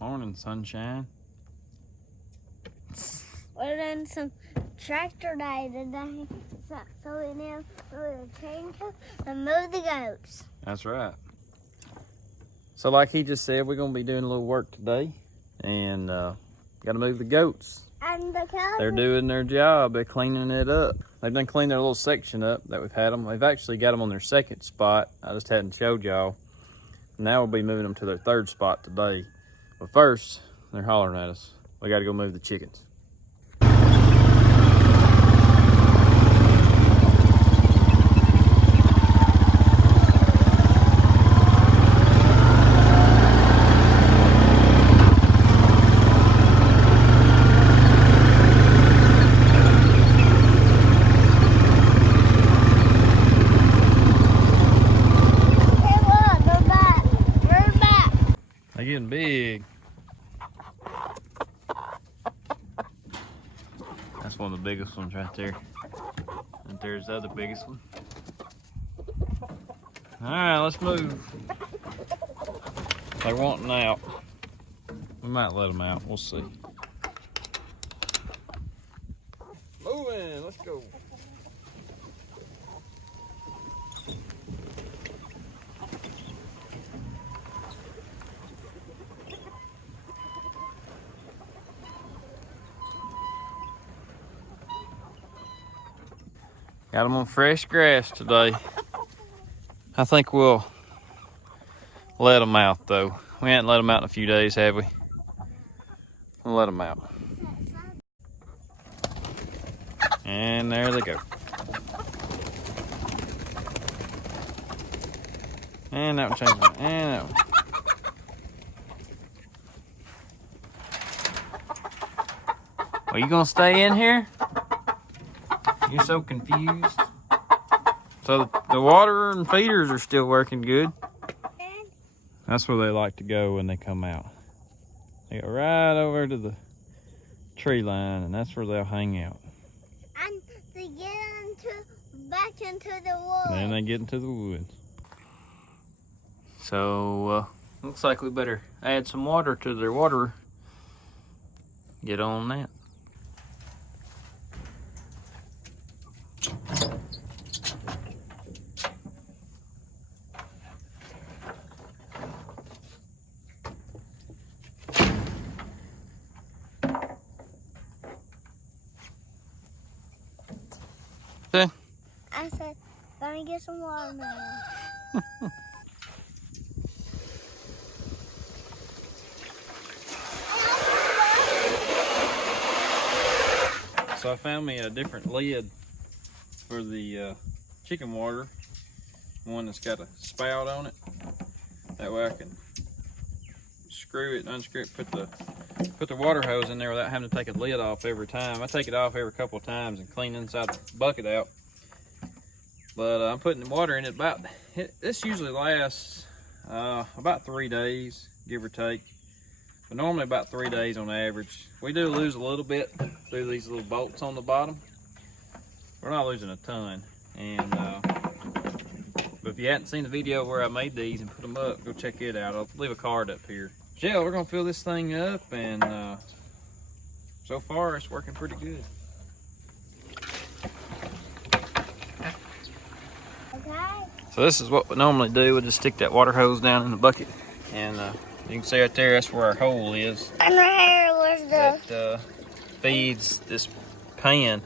Morning, sunshine. We're doing some tractor day today. So we now change up and move the goats. That's right. So like he just said, we're going to be doing a little work today. And got to move the goats. And the cows. They're doing their job. They're cleaning it up. They've done cleaned their little section up that we've had them. They've actually got them on their second spot. I just hadn't showed y'all. Now we'll be moving them to their third spot today. But first, they're hollering at us. We got to go move the chickens. They're getting big. That's one of the biggest ones right there. And there's the other biggest one. All right, let's move. They're wanting out. We might let them out. We'll see. Moving. Let's go. Got them on fresh grass today. I think we'll let them out though. We haven't let them out in a few days, have we? We'll let them out. And there they go. And that one changed. And that one. Are you gonna stay in here? You're so confused. So the water and feeders are still working good. That's where they like to go when they come out. They go right over to the tree line, and that's where they'll hang out. And they get back into the woods. And then they get into the woods. So looks like we better add some water to their water. Get on that. Okay. I said, gonna get some water now. So I found me a different lid for the chicken water. One that's got a spout on it. That way I can screw it and unscrew it, put the water hose in there without having to take a lid off every time. I take it off every couple of times and clean inside the bucket out. But I'm putting the water in it this usually lasts about 3 days, give or take. But normally about 3 days on average. We do lose a little bit through these little bolts on the bottom. We're not losing a ton. And but if you hadn't seen the video where I made these and put them up, go check it out. I'll leave a card up here. Yeah, we're gonna fill this thing up, and so far it's working pretty good. Okay. So this is what we normally do. We just stick that water hose down in the bucket, and you can see right there, that's where our hole is. And right here was the... That feeds this pan.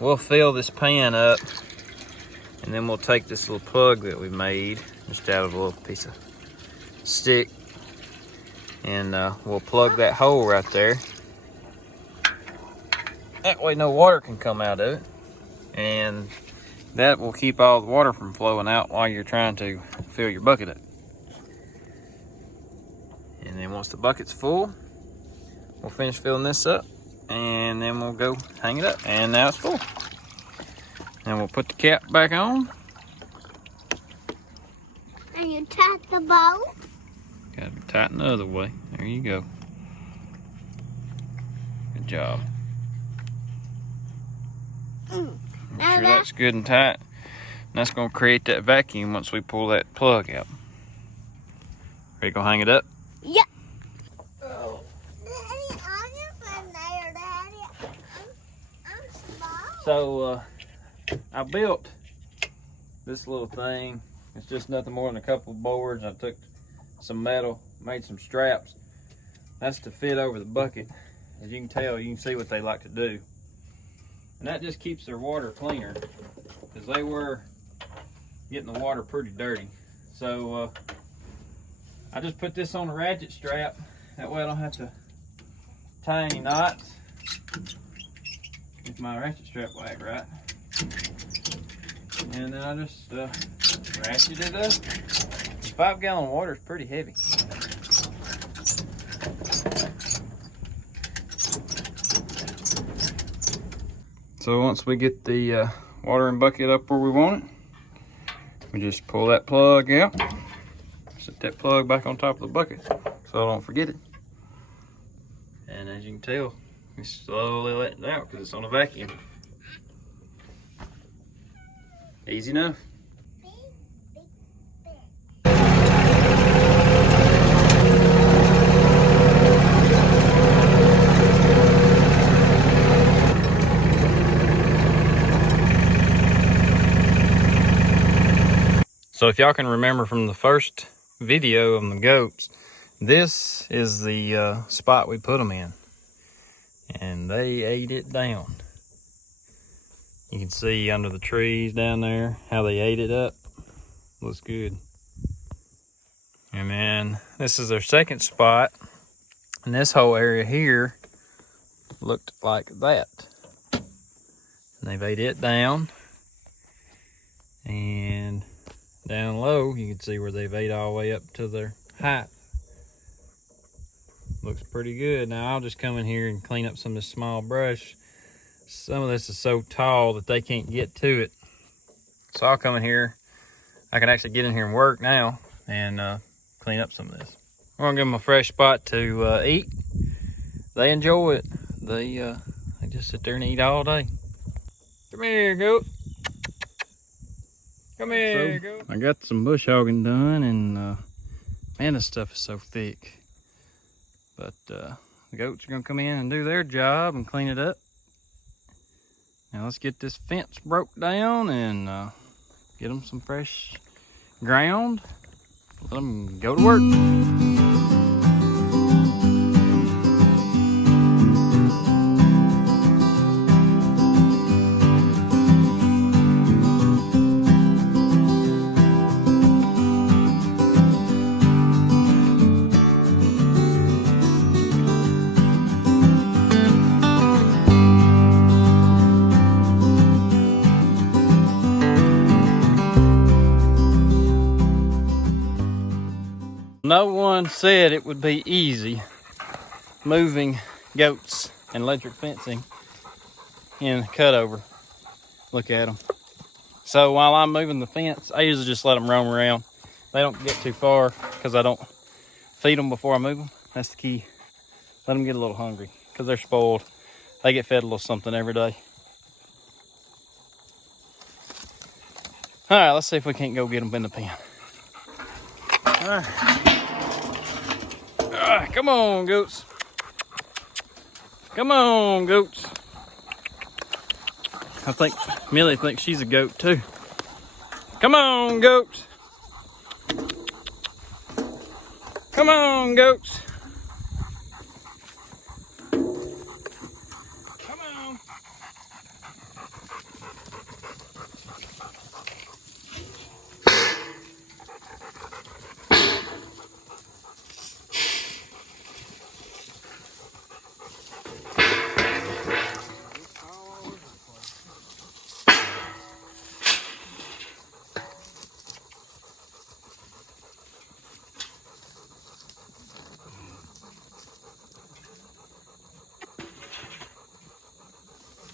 We'll fill this pan up, and then we'll take this little plug that we made, just out of a little piece of stick, and we'll plug that hole right there. That way no water can come out of it, and that will keep all the water from flowing out while you're trying to fill your bucket up. And then once the bucket's full, we'll finish filling this up, and then we'll go hang it up. And now it's full. And we'll put the cap back on. And you tie the bow. Gotta be tightened the other way. There you go. Good job. Make sure that's good and tight. And that's gonna create that vacuum once we pull that plug out. Ready to go hang it up? Yep. All So I built this little thing. It's just nothing more than a couple of boards. I took some metal, made some straps. That's to fit over the bucket. As you can tell, you can see what they like to do. And that just keeps their water cleaner, because they were getting the water pretty dirty. So I just put this on a ratchet strap. That way I don't have to tie any knots if my ratchet strap will act right. And then I just ratchet it up. 5 gallon water is pretty heavy. So once we get the watering bucket up where we want it, we just pull that plug out, set that plug back on top of the bucket so I don't forget it. And as you can tell, we slowly let it out because it's on a vacuum. Easy enough. So if y'all can remember from the first video of the goats, this is the spot we put them in. And they ate it down. You can see under the trees down there how they ate it up. Looks good. And then this is their second spot. And this whole area here looked like that. And they've ate it down. And down low, you can see where they've ate all the way up to their height. Looks pretty good. Now I'll just come in here and clean up some of this small brush. Some of this is so tall that they can't get to it. So I'll come in here. I can actually get in here and work now and clean up some of this. We're gonna give them a fresh spot to eat. They enjoy it. They just sit there and eat all day. Come here, goat. Come here, goat. I got some bush hogging done, and man, this stuff is so thick. But the goats are gonna come in and do their job and clean it up. Now let's get this fence broke down and get them some fresh ground. Let them go to work. No one said it would be easy moving goats and electric fencing in cutover. Look at them. So while I'm moving the fence, I usually just let them roam around. They don't get too far because I don't feed them before I move them. That's the key. Let them get a little hungry because they're spoiled. They get fed a little something every day. All right, let's see if we can't go get them in the pen. All right. Come on, goats. Come on, goats. I think Millie thinks she's a goat too. Come on, goats. Come on, goats. Come on.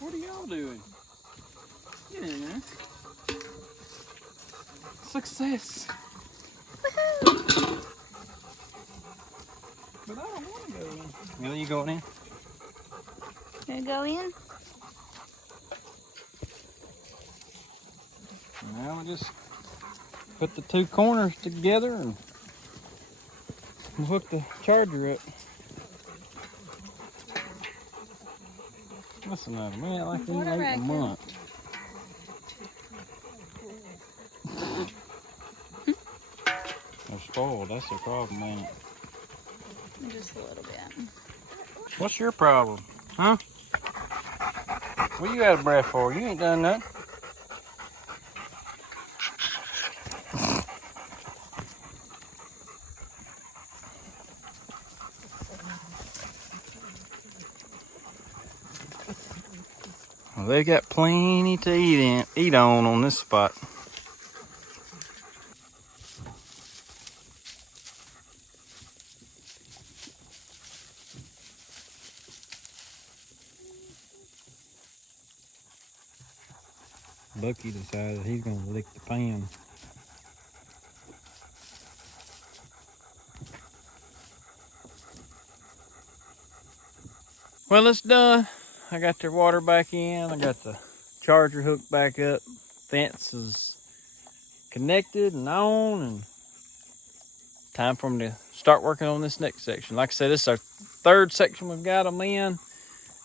What are y'all doing? Get in there. Success. Woohoo! But I don't want to go in. Really, you going in? Gonna go in? Now we just put the two corners together and hook the charger up. What's another man like he Water ate a racket. month? They're spoiled. That's the problem, ain't it? Just a little bit. What's your problem? Huh? What you out of breath for? You ain't done nothing. Well, they got plenty to eat on this spot. Bucky decided he's gonna lick the pan. Well, it's done. I got their water back in. I got the charger hooked back up. Fence is connected and on, and time for them to start working on this next section. Like I said, this is our third section we've got them in,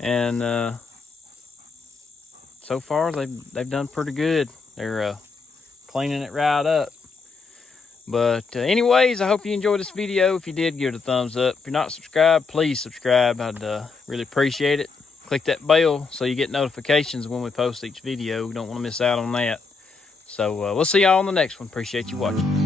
and so far they've done pretty good. They're cleaning it right up. But anyways, I hope you enjoyed this video. If you did, give it a thumbs up. If you're not subscribed, please subscribe. I'd really appreciate it. Click that bell so you get notifications when we post each video. You don't want to miss out on that. So we'll see y'all on the next one. Appreciate you watching.